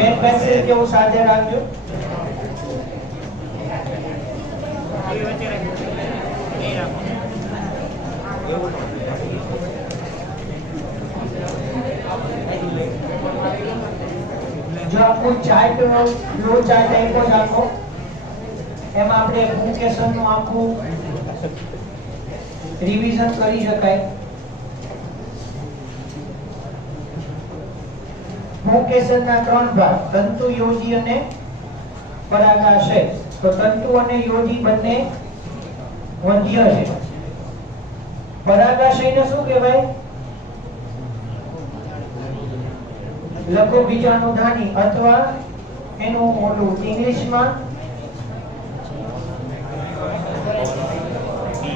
Pen pencil કેવું સાથે રાખજો. જો આપણું ચાર્ટ ફ્લો ચાર્ટ આપ્યો છે આખો, એમાં આપણે પુંકેસર નું આખું રિવિઝન કરી શકાય. પુંકેસરના 3 ભાગ, તંતુ, યોજી અને પરાગાશય. તો તંતુ અને યોજી બંને વંધ્ય છે. પરાગાશયને શું કહેવાય? લઘુ બીજાણુધાની અથવા એનું ઓલું ઇંગ્લિશમાં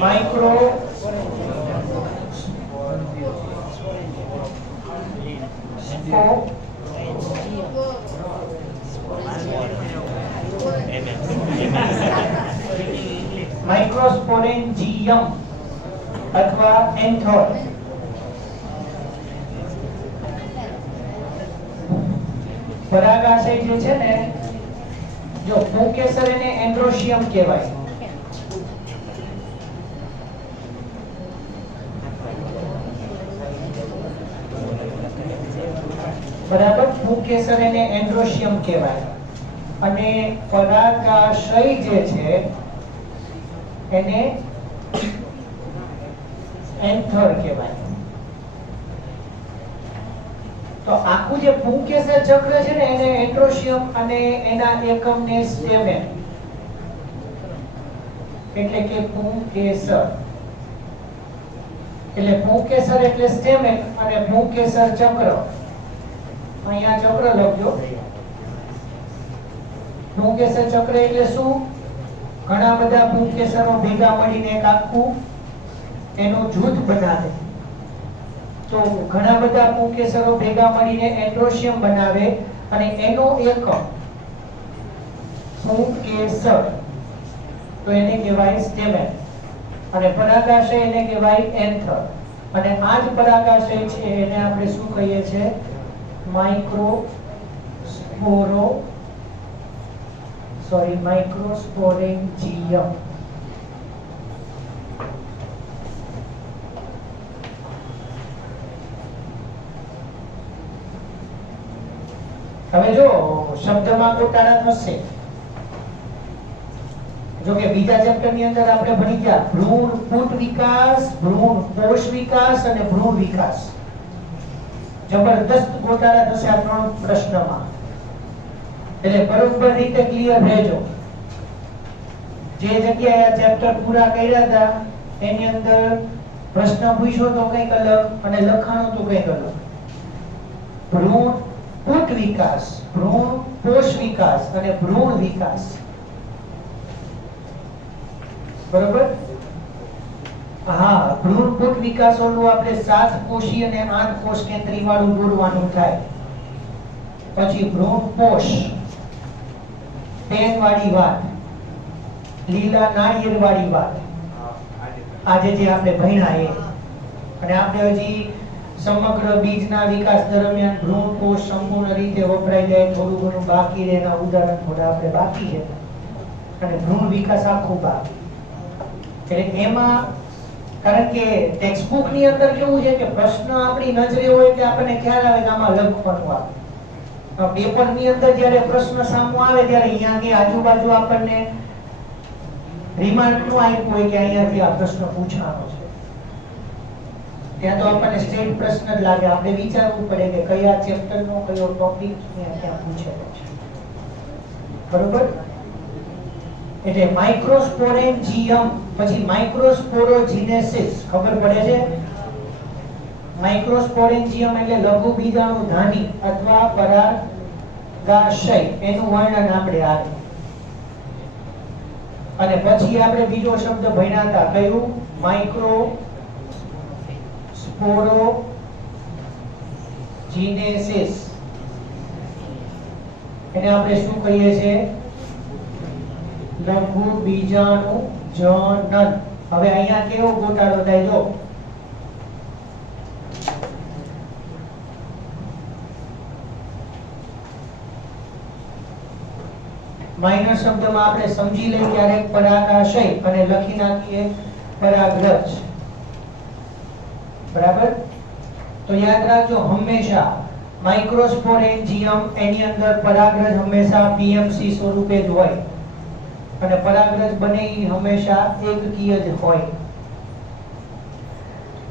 માઇક્રો માઇક્રોસ્પોરેન્જિયમ અથવા એન્થર. પરાગાશય જે છે ને, જો પુંકેસર એને એન્ડ્રોશિયમ કહેવાય. બરાબર, પુંકેસર એને એન્ડ્રોશિયમ કહેવાય અને પરાગાશય જે છે એને એન્થર કહેવાય. તો આખું જે પુંકેસર ચક્ર છે ને એને એન્ડ્રોશિયમ અને એના એકમને સ્ટેમેન એટલે કે પુંકેસર. એટલે પુંકેસર એટલે સ્ટેમેન અને પુંકેસર ચક્ર. અહીંયા ચક્ર લખજો. પુંકેસર ચક્ર એટલે શું? ઘણા બધા પુંકેસરો ભેગા મળીને એક આખું એનું જૂથ બનાવે. તો ઘણા બધા પુંકેસરો ભેગા મળીને એન્ડ્રોશિયમ બનાવે અને એનો એકમ પુંકેસર, તો એને કહેવાય સ્ટેમેન. અને પરાગાશય એને કહેવાય એન્થર. અને આ જ પરાગાશય છે એને આપણે શું કહીએ છીએ? માઇક્રોસ્પોરેન્જિયમ. હવે જો શબ્દમાં ગોટાળા થશે. જો કે બીજા ચેપ્ટર ની અંદર આપણે ભણી ગયા ભ્રૂણ પુટ વિકાસ, ભ્રૂણ કોષ વિકાસ અને ભ્રૂણ વિકાસ. જબરદસ્ત ગોટાળા થશે આ 3 પ્રશ્નમાં. એટલે બરોબર રીતે ક્લિયર રહેજો. જે જગ્યાએ આ ચેપ્ટર પૂરા કર્યા હતા એની અંદર પ્રશ્ન પૂછ્યો તો કંઈક અલગ અને લખાણો તો કંઈક અલગ. ભ્રૂણ પુટ વિકાસ, ભ્રૂણ કોષ વિકાસ અને ભ્રૂણ વિકાસ. બરોબર? હા, ભ્રૂણ પુટ વિકાસ ઓલું આપણે 7 કોષી અને 8 કોષ કેન્દ્રી વાળું દોરવાનું થાય. પછી ભ્રૂણ કોષ, પેન વાળી વાત, લીલા નાળિયેર વાળી વાત, આજે જે આપણે ભણ્યા એ. અને આપણે હજી સમગ્ર બીજના વિકાસ દરમિયાન ભ્રૂણ કોષ સંપૂર્ણ રીતે વપરાઈ જાય થોડું ઘણું બાકી રહે, એના ઉદાહરણ થોડા આપણે બાકી છે. અને ભ્રૂણ વિકાસ આખું બાકી. એટલે એમાં કારણ કે ટેક્સ્ટ બુક ની અંદર કેવું છે કે પ્રશ્ન આપણી નજરે હોય એટલે આપણને ખ્યાલ આવે કે આમાં લખવાનું આવે. પેપર ની અંદર જ્યારે પ્રશ્ન સામો આવે ત્યારે અહીંયાની આજુબાજુ આપણને રિમાર્ક નું આપ્યું હોય કે અહીંયાથી આ પ્રશ્ન પૂછવાનો છે. ત્યાં તો આપણને સ્ટેટ પ્રશ્ન જ લાગે. આપણે વિચારવું પડે કે કયા ચેપ્ટર નો કયો ટોપિક ત્યાં પૂછેલો છે. બરોબર? એટલે માઇક્રોસ્પોરેન્જિયમ, પછી માઇક્રોસ્પોરોજીનેસિસ. ખબર પડે છે? માઇક્રોસ્પોરેન્જિયમ એટલે લઘુ બીજાણુધાની અથવા પરાગાશય, એનું વર્ણન આપણે આવે. અને પછી આપણે બીજો શબ્દ ભણ્યા હતા, કયું? માઇક્રોસ્પોરોજીનેસિસ. એને આપણે શું કહીએ છીએ? લઘુ બીજાણુજનન. હવે અહીંયા કેવો ગોટાળો થાય જો. માઇનર શબ્દમાં આપણે સમજી લઈએ ક્યારેક પરાગાશય અને લખી નાખીએ પરાગરજ. બરાબર? તો યાદ રાખજો હંમેશા માઇક્રોસ્પોરેન્જિયમ એની અંદર પરાગરજ હંમેશા પીએમસી સ્વરૂપે જ હોય અને પરાગરજ બને એ હંમેશા એકકીય જ હોય.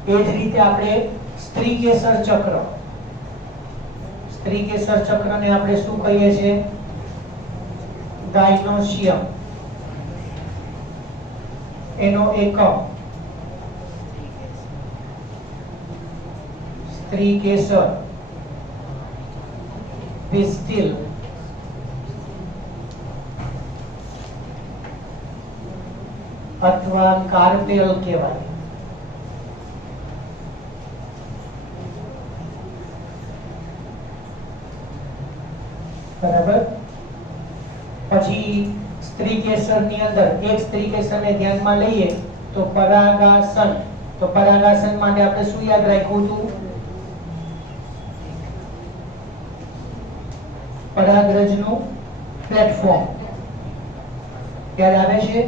એ જ રીતે આપણે સ્ત્રીકેસર ચક્ર, સ્ત્રીકેસર ચક્રને આપણે શું કહીએ છીએ? ગાયનોસિયમ. એનો એકમ સ્ત્રીકેસર, પિસ્ટિલ, અથવા કાર્પેલ કહેવાય. બરાબર? પછી સ્ત્રીકેસરની અંદર એક સ્ત્રીકેસરને ધ્યાનમાં લઈએ તો પરાગાસન. તો પરાગાસન માટે આપણે શું યાદ રાખ્યું હતું? પરાગરજનું પ્લેટફોર્મ યાદ આવે છે?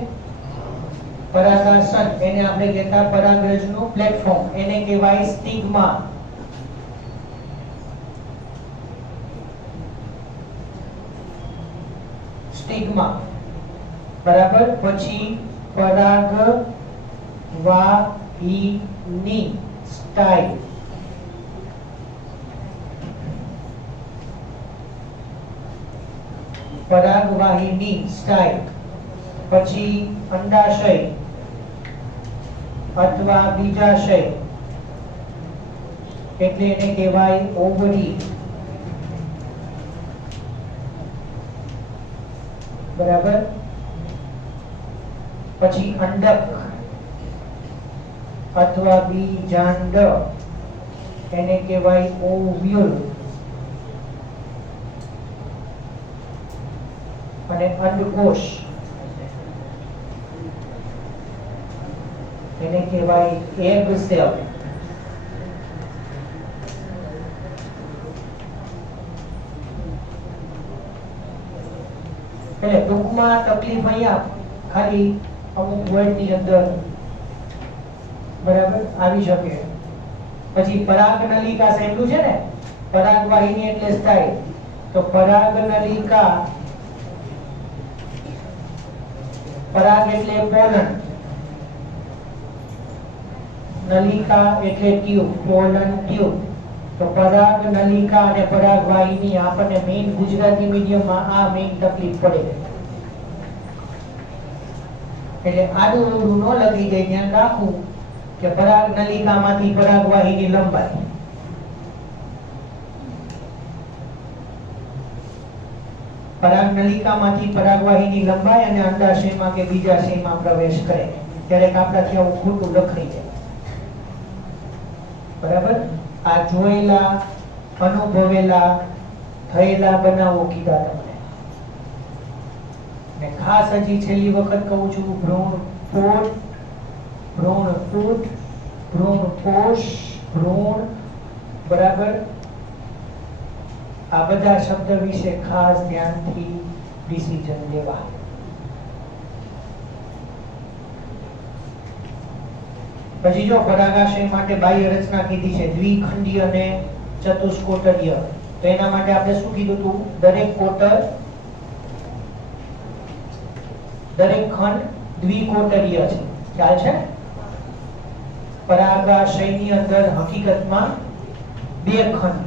પરાગાસન એને આપણે કહેતા પરાગરજનું પ્લેટફોર્મ, એને કહેવાય સ્ટિગ્મા. સ્ટિગ્મા. બરાબર? પછી પરાગવાહિની સ્ટાઇલ. પરાગવાહિની સ્ટાઇલ. પછી અંડાશય અથવા બીજાશય એટલે એને કહેવાય ઓવરી. બરાબર? પછી અંડક અથવા બીજાંડ એને કહેવાય ઓવ્યુલ. અને અંડકોષ એને કહેવાય એગ સેલ. એટલે ટૂંકમાં તકલીફ અહીંયા ખાલી અમુક વર્ડની અંદર બરાબર આવી શકે. પછી પરાગનલિકા સાંભળ્યું છે ને? પરાગવાહિની એટલે સ્ટાઇલ. તો પરાગનલિકા, પરાગ એટલે પોલન, નલિકા એટલે ટ્યુબ, પોલન ટ્યુબ. તો પરાગ નલિકા અને પરાગવાહિની આપણને મેઇન ગુજરાતી મીડિયમમાં આ મેઇન તકલીફ પડે. એટલે આડું અવળું ન લગી જાય, ધ્યાન રાખવું કે પરાગ નલિકામાંથી પરાગવાહિની લંબાઈ. પરાગ નલિકામાંથી પરાગવાહિની લંબાઈ અને અંડાશયમાં કે બીજાશયમાં પ્રવેશ કરે. ત્યારે આપણાથી આવું ખોટું લખાઈ જાય. બરાબર? આ જોયેલા, અનુભવેલા, થયેલા બનાવો કીધા તમને. ને ખાસ હજી છેલ્લી વખત કહું છું, ભ્રૂણપોટ, ભ્રૂણપૂટ, ભ્રૂણકોષ, ભ્રૂણ. બરાબર? આ બધા શબ્દ વિશે ખાસ ધ્યાનથી ડિસિઝન લેવા. પછી જો પરાગાશય માટે બાહ્ય રચના કીધી છે દ્વિખંડીય અને ચતુષ્કોટરીય. તો એના માટે આપણે શું કીધું હતું? દરેક કોટર, દરેક ખંડ દ્વિકોટરીય છે. ખ્યાલ છે? પરાગાશયની અંદર હકીકતમાં બે ખંડ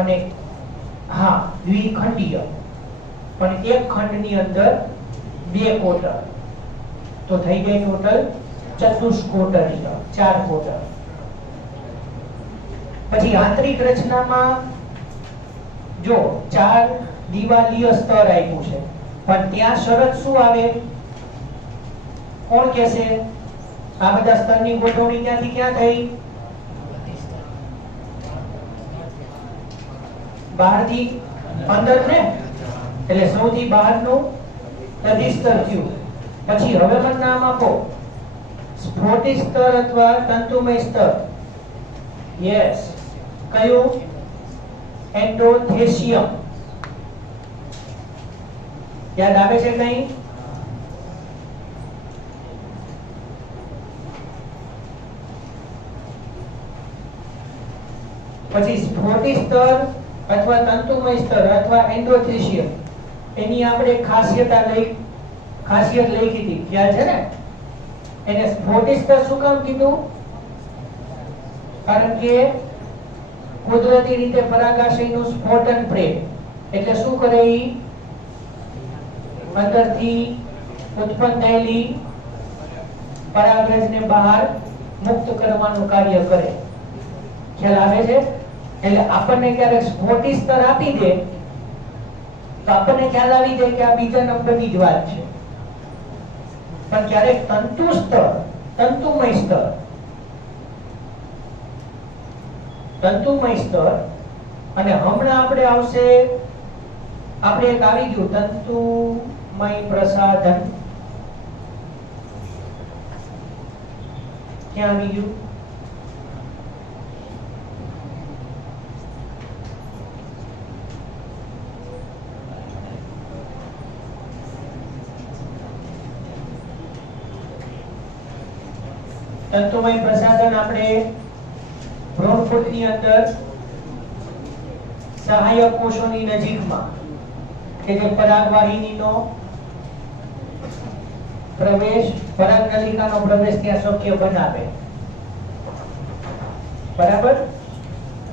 અને હા દ્વિખંડીય, પણ એક ખંડની અંદર બે કોટર. તો થઈ ગઈ ટોટલ ચતુષ્કોટરીય, 4 કોટર. પછી આંતરિક રચનામાં જો 4 દિવાલીય સ્તર આપ્યું છે, પણ ત્યાં શરત શું આવે? કોણ કહેશે? આ બધા સ્તરની ગોઠવણી ક્યાંથી ક્યાં થઈ? બહારથી અંદર ને, એટલે સૌથી બહારનું તધિસ્તર થયું. પછી હવે મને નામ આપો. સ્ફોટિક સ્તર અથવા તંતુમય સ્તર. યસ. કયું? એન્ડોથેસિયમ. યાદ આવે છે કઈ? પછી સ્ફોટી સ્તર અથવા તંતુમય સ્તર અથવા એન્ડોથેલિયમ, એની આપણે ખાસિયત લઈ કીધી, યાદ છે ને? એને સ્ફોટી સ્તર શું કામ કીધું? કારણ કે કુદરતી રીતે પરાગાશયનું સ્ફોટન પ્રેમ, એટલે શું કરે ઈ? અંદરથી ઉત્પન્ન થયેલી પરાગરજને બહાર મુક્ત કરવાનું કાર્ય કરે. ખ્યાલ આવે છે? એટલે આપણને ક્યારેક સ્ફોટી સ્તર આપી દે તો આપણને ખ્યાલ આવી જાય કે આ બીજા નંબરની જ વાત છે. પણ ક્યારેક તંતુ સ્તર, તંતુમય સ્તર અને હમણાં આપણે આવશે, આપણે એક આવી ગયું તંતુમય પ્રસાધન. ક્યાં આવી ગયું? તંતુમય પ્રસાધન આપણે ભ્રૂણપૂટની અંદર સહાયક કોષોની નજીકમાં કે જે પરાગવાહિનીનો પ્રવેશ, પરાગનલિકાનો પ્રવેશ ત્યાં શક્ય બનાવે. બરાબર?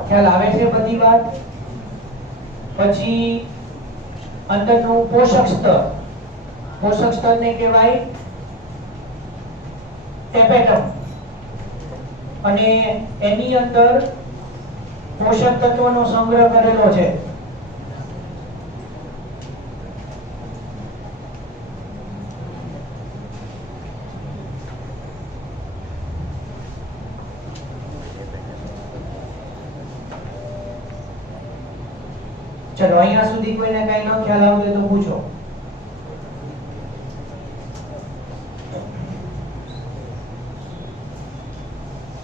ખ્યાલ આવે છે બધી વાત? પછી અંદરનું પોષક સ્તરને કહેવાય ટેપેટમ, અને એની અંદર પોષક તત્વોનો સંગ્રહ કરેલો છે. ચલો અહીંયા સુધી કોઈને કઈ ન ખ્યાલ આવતો તો પૂછો.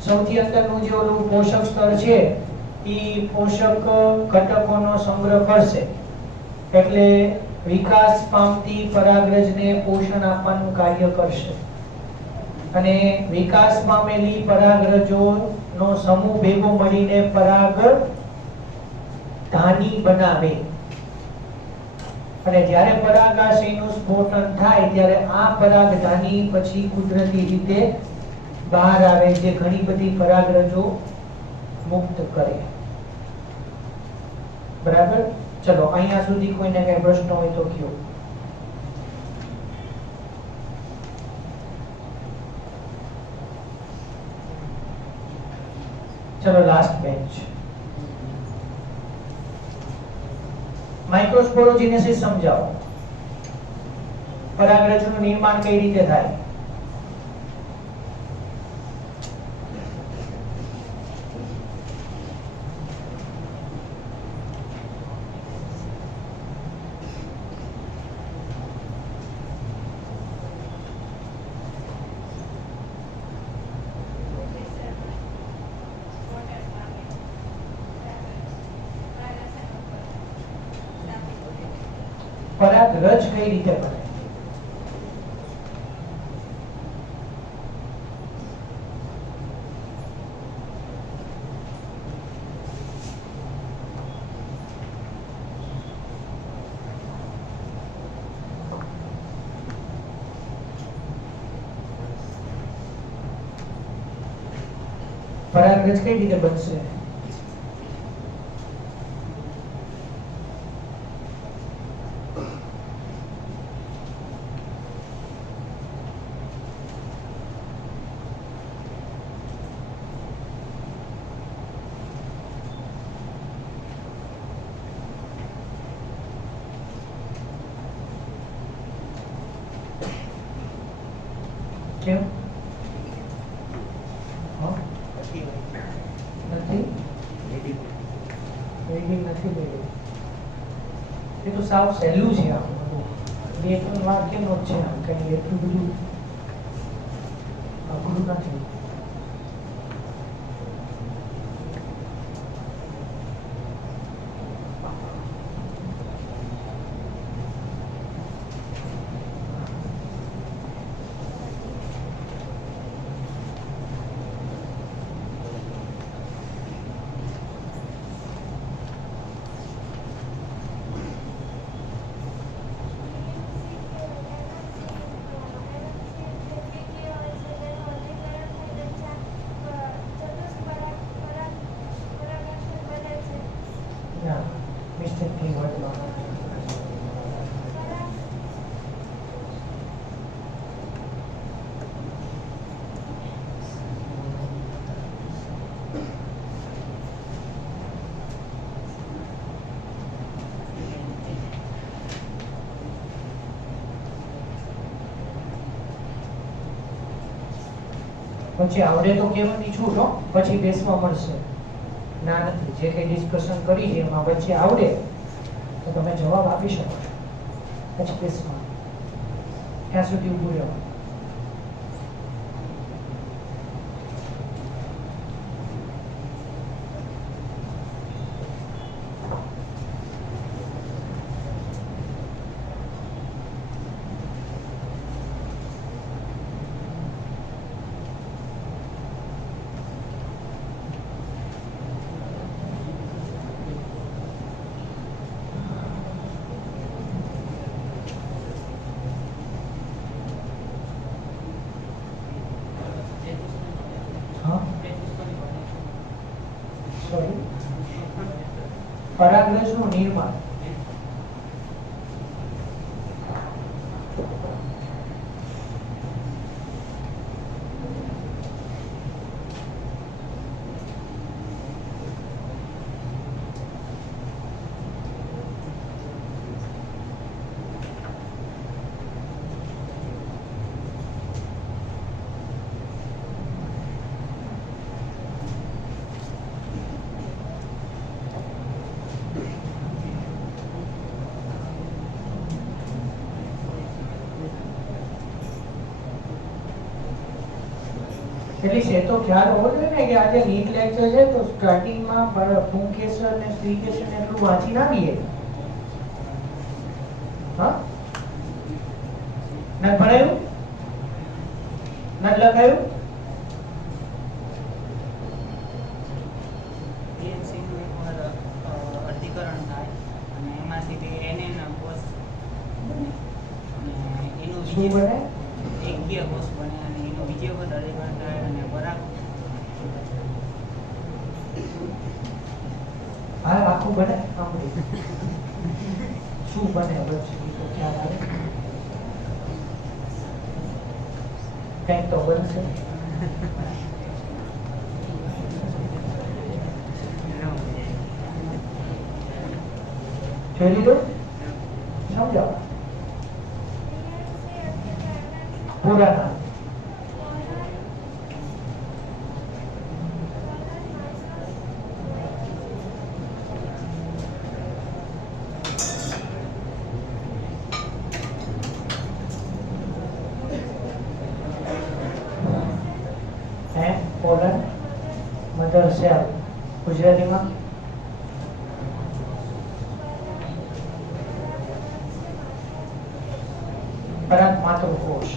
સૌથી અંદરનું જે ઓલું પોષક સ્તર છે એ પોષક ઘટકોનો સંગ્રહ કરશે, એટલે વિકાસ પામતી પરાગરજને પોષણ આપવાનું કાર્ય કરશે. અને વિકાસ પામેલી પરાગરજોનો સમૂહ ભેગો મળીને પરાગધાની બનાવે. અને જ્યારે પરાગાશયનું સ્ફોટન થાય ત્યારે આ પરાગધાની પછી કુદરતી રીતે બહાર આવે, જે ઘણી બધી પરાગરજો મુક્ત કરે. બરાબર? ચલો અહીંયા સુધી કોઈને કઈ પ્રશ્ન હોય તો કયો. ચલો લાસ્ટ બેન્ચ. માઇક્રોસ્પોરોજિનેસિસ સમજાવો. પરાગરજનું નિર્માણ કઈ રીતે થાય? પરાગરજ કઈ રીતે બને? પરાગરજ કઈ રીતે બનશે? કેમ? એ તો સાવ સહેલું છે. આમ બે ત્રણ વાક્યનો જ છે, આમ કઈ એટલું બધું અઘરું નથી. પછી આવડે તો કહેવાની છૂટ હો, પછી બેસવા મળશે. ના નથી, જે કંઈ ડિસ્કશન કરી છે એમાં વચ્ચે આવડે તો તમે જવાબ આપી શકો છો, પછી બેસવા. ત્યાં સુધી ઊભું રહેવાનું. પરાગરજનું નિર્માણ. એટલે છે તો ખ્યાલ હોવો જોઈએ ને કે આજે નીટ લેક્ચર છે તો સ્ટાર્ટિંગમાં પુંકેસર અને સ્ત્રીકેસર એટલું વાંચી ના આવીએ. હા, ન ભણાયું, ન લખાયું. અર્ધીકરણ થાય અને એમાંથી NN કોષ બને અને એનું શું બને? એકકીય કોષ બને અને એનો બીજો વખત અર્ધીકરણ થાય અને પરાગ. હા, આખું બને. શું બને પછી તો ખ્યાલ આવે, કંઈક તો બનશે. જોઈ લીધું? સમજાવો. પૂરા નામ. Pollen mother cell. ગુજરાતીમાં પરાગ માતૃકોષ.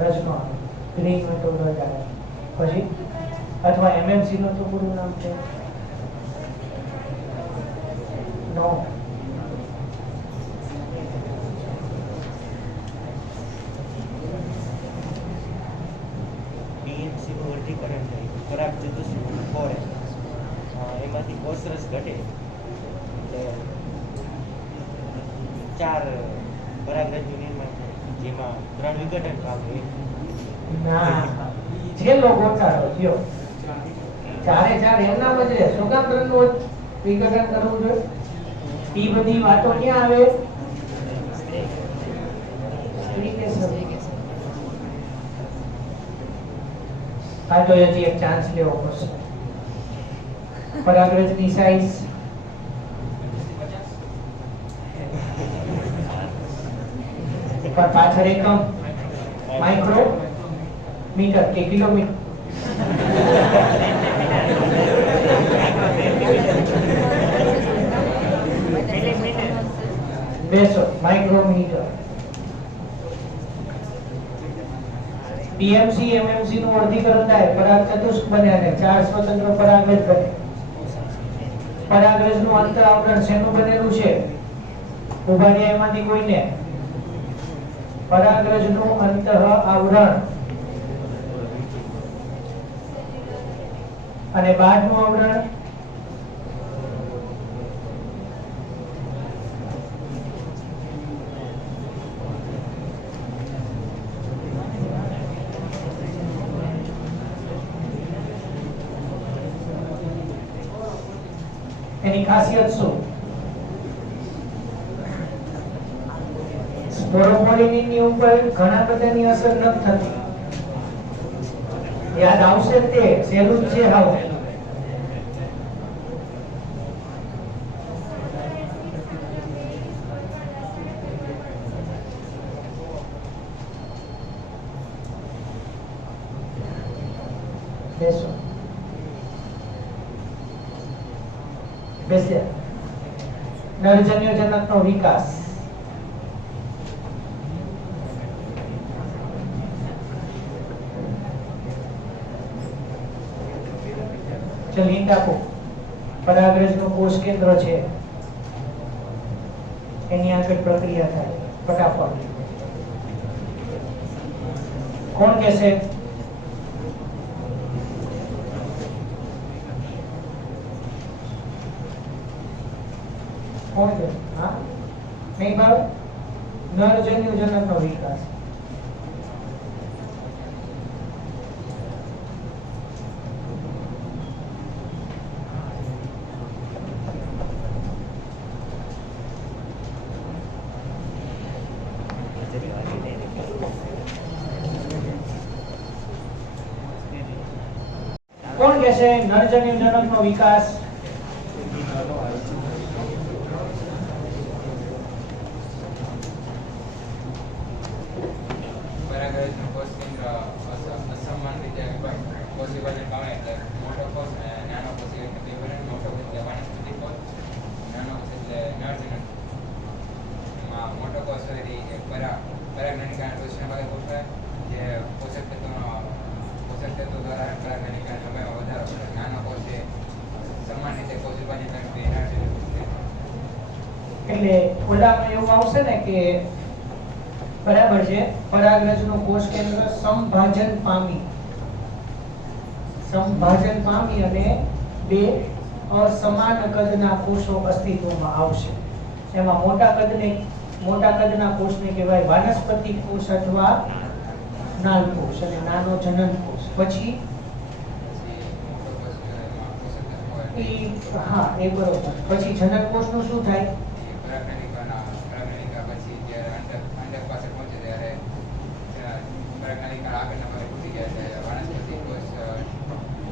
રજનો ગ્રીન મેટોડ આવે પછી, અથવા MMC નું તો પૂરું નામ છે નો DMC નું વર્ગીકરણ થાય પરાગ ચતુષ્કોણ ફોર એમાંથી કોષરસ ઘટે એટલે 4 પરાગરજનું નિર્માણ થાય, જેમાં 3 વિઘટન પામે. ના, છેલ્લો ગોટાળો થયો. 4 એમના બદલે શું કામ ત્રણનું વિઘટન કરવું જોઈએ? એ બધી વાતો ક્યાં આવે? આ તો હજી એક ચાન્સ લેવો પડશે. પરાગરજની સાઈઝ પાછળ એકમ માઇક્રો મીટર કે કિલોમીટર? બેસો માઇક્રોમીટર. PMC MMC નું વર્ગીકરણ થાય, પરાગ ચતુષ્ક બને અને 4 સ્વતંત્ર પરાગરજ બને. પરાગરજ નું અંતર આવરણ શેનું બનેલું છે? ઉભા રહ્યા એમાંથી કોઈને. પરાગરજ નું અંતઃ આવરણ અને બહારનું આવરણ એની ખાસિયત શું? સ્પોરોપોલિનની ઉપર ઘણા બધાની અસર નથી થતી. યાદ આવશે તે સહેલું જ છે હાવ. બેસો બેસ્યા. નરજન્યોજનકનો વિકાસ. ચલ હિંટ આપો. પરાગરજનું કોષ કેન્દ્ર છે, એની આગળ પ્રક્રિયા થાય. ફટાફટ કોણ કહેશે? કોણ છે? હા નહીં ભાવ. નરજન્યુજનકનો વિકાસ. કોણ કહેશે નરજન્યુજનકનો વિકાસ? પરાગરજનું કોષ કેન્દ્ર અસમાન રીતે કોષ વિભાજન પામે એટલે મોટો કોષ અને નાનો કોષ એવી રીતે વિભાજન. મોટો કોષ એટલે વાનસ્પતિક કોષ, નાનો કોષ એટલે નરજનક. એમાં મોટો કોષ હોય એ પરાગનલિકાના ટોચના ભાગે ગોઠવાય, જે પોષક તત્વો દ્વારા પરાગનલિકાના સમયમાં વધારો કરે. નાનો કોષ એ સમાન રીતે કોષ વિભાજન કરે તે નરજનક છે. એટલે ઓલામાં એવું આવશે ને કે બરાબર છે, પરાગરજનું કોષ કેન્દ્ર સંભાજન પામી અને બે અસમાન કદના કોષો અસ્તિત્વમાં આવશે. એમાં મોટા કદના કોષને કહેવાય વાનસ્પતિક કોષ અથવા નાલ કોષ, અને નાનો જનન કોષ. પછી મોટો કોષ એમાં પોષક તત્વો હોય એ બરોબર. પછી જનન કોષનું શું થાય? પરાગનલિકા પછી જ્યારે અંડક પાસે પહોંચે ત્યારે પરાગનલિકા આગળના ભાગે તૂટી જાય છે. વાનસ્પતિક કોષ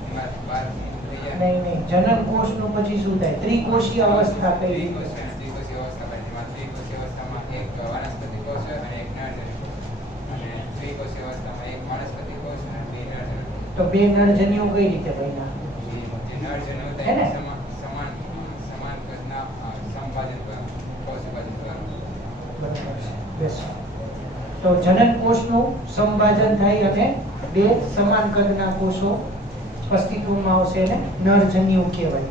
એમાં બહાર નીકળી જાય. નહીં, જનન કોષનું પછી શું થાય? ત્રિકોષીય અવસ્થા કઈ? ત્રિકોષીય અવસ્થા પછી જેમાં ત્રિકોષીય અવસ્થામાં એક વાનસ્પતિક કોષ હોય અને એક નરજનક. અને ત્રિકોષીય અવસ્થામાં એક વાનસ્પતિક કોષ અને બે નરજનક. તો બે નરજન્યો કઈ રીતે બન્યા? જે નરજનક હે હતા ને? એ સમાન કદના સંભાજન કોષ વિભાજન દ્વારા. બરાબર છે. બેસો. તો જનન કોષનું સંભાજન થાય અને બે સમાન કદના કોષો અસ્તિત્વમાં આવશે, એને નરજન્યુ કહેવાય.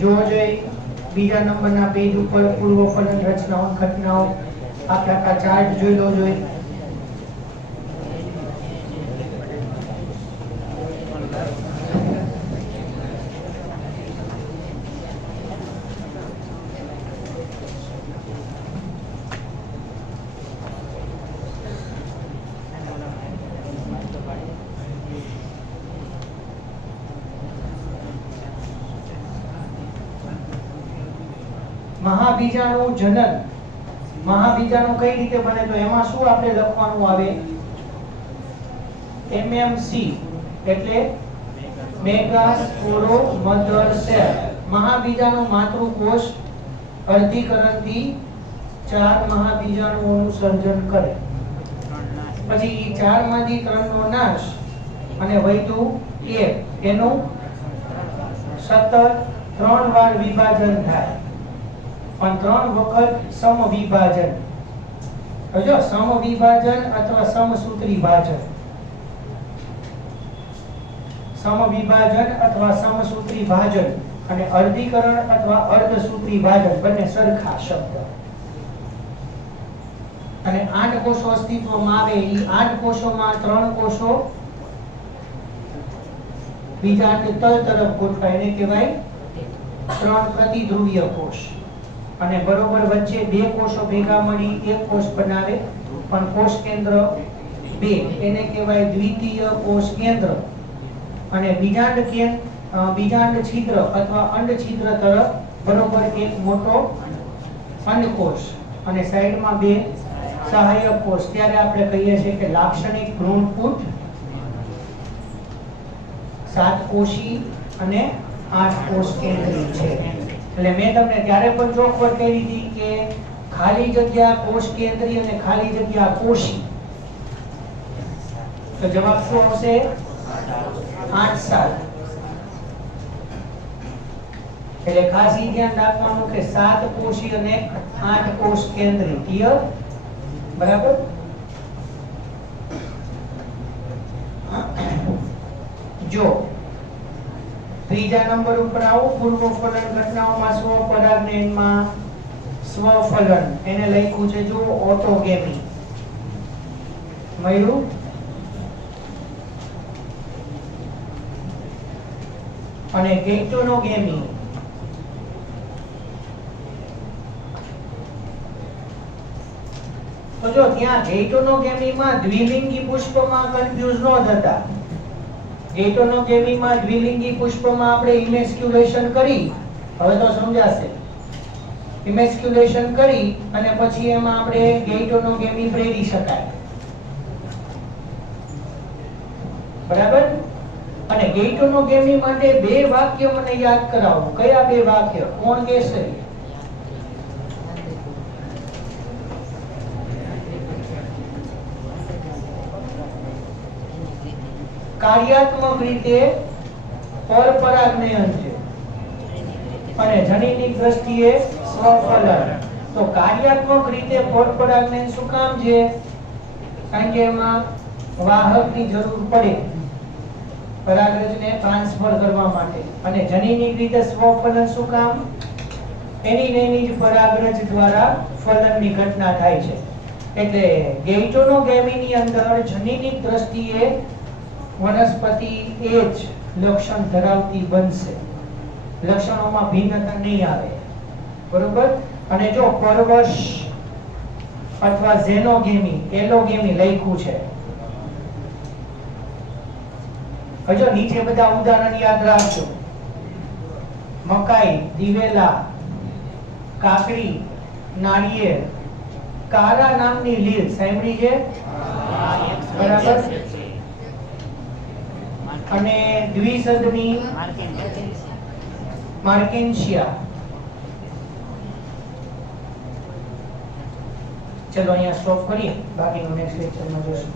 જોવો જોઈએ બીજા નંબરના પેજ ઉપર પૂર્વ ફલન રચનાઓ ઘટનાઓ આખા ચાર્ટ જોઈ લો જોઈએ. મહાબીજાણુ જનન. મહાબીજાણુ કઈ રીતે બને? તો એમાં શું આપણે લખવાનું આવે? MMC એટલે મેગાસ્પોરો મધર સેલ. મહાબીજાણુ માતૃકોષ અર્ધીકરણથી 4 મહાબીજાણુઓનું સર્જન કરે. પછી 4 માંથી 3 નો નાશ અને વધ્યું 1. એનું સતત 3 વાર વિભાજન થાય, પણ 3 વખત સમવિભાજન. જો સમવિભાજન અથવા સમસૂત્રી ભાજન, સમવિભાજન અથવા સમસૂત્રી ભાજન અને અર્ધીકરણ અથવા અર્ધસૂત્રી ભાજન બંને સરખા શબ્દ. અને 8 કોષો અસ્તિત્વમાં આવે. એ 8 કોષોમાં 3 કોષો બીજા તલ તરફ ગોઠવાય, એને કહેવાય 3 પ્રતિધ્રુવીય કોષ. અને બરોબર વચ્ચે 2 કોષો ભેગા મળી 1 કોષ બનાવે પણ કોષ કેન્દ્ર 2 એને કહેવાય દ્વિતીય કોષ કેન્દ્ર. અને બીજાંડ છિદ્ર અથવા અંડ છિદ્ર તરફ બરોબર એક મોટો અંડકોષ અને સાઈડમાં 2 સહાયક કોષ. ત્યારે આપણે કહીએ છીએ કે લાક્ષણિક ભ્રૂણપુટ 7 કોષી અને 8 કોષ કેન્દ્રી છે. એટલે મેં તમને ત્યારે પણ ચોખવટ કરી હતી કે ખાલી જગ્યા કોષ કેન્દ્રી અને ખાલી જગ્યા કોષી. તો જવાબ શું આવશે? 8 7. એટલે ખાસ ઈ ધ્યાન રાખવાનું કે 7 કોષી અને 8 કોષ કેન્દ્રી. ક્લિયર? બરાબર. જો ત્રીજા નંબર ઉપર આવો, પૂર્વફલન ઘટનાઓમાં સ્વપરાગનયનમાં સ્વફલન એને લખ્યું છે જો ઓટોગેમી. મળ્યું? અને ગેઇટોનોગેમી તો જો ત્યાં ગેઇટોનોગેમીમાં દ્વિલિંગી પુષ્પમાં કન્ફ્યુઝ ન થતા. ગેઇટોનોગેમીમાં દ્વિલિંગી પુષ્પમાં આપણે ઇમેસ્ક્યુલેશન કરી, હવે તો સમજાશે. ઇમેસ્ક્યુલેશન કરી અને પછી એમાં આપણે ગેઇટોનોગેમી પ્રેરી શકાય. બરાબર. અને ગેઇટોનોગેમી માટે 2 વાક્ય મને યાદ કરાવો. કયા 2 વાક્ય? કોણ કહેશે? કાર્યાત્મક રીતે પરપરાગનયન છે અને જનીનિક દ્રષ્ટિએ સ્વફલન. તો કાર્યાત્મક રીતે પરપરાગનયન શું કામ છે? કારણ કે એમાં વાહકની જરૂર પડે પરાગરજને ટ્રાન્સફર કરવા માટે. અને જનીનિક રીતે સ્વફલન શું કામ? એની જ પરાગરજ દ્વારા ફલનની ઘટના થાય છે. એટલે ગેઇટોનોગેમીની અંદર જનીનિક દ્રષ્ટિએ વનસ્પતિ એ જ લક્ષણ ધરાવતી બનશે. લક્ષણોમાં ભિન્નતા નહીં આવે. બરોબર. અને જો પરવશ અથવા ઝેનોગેમી, એલોગેમી લખ્યું છે. હજો નીચે બધા ઉદાહરણ યાદ રાખજો. મકાઈ, દિવેલા, કાકડી, નાળિયેર, કારા નામની લીલ સાંભળી છે? બરાબર. અને દ્વિસદની માર્કેન્શિયા. ચલો અહીંયા સ્ટોપ કરીએ, બાકીનું નેક્સ્ટ લેક્ચરમાં જોઈશું.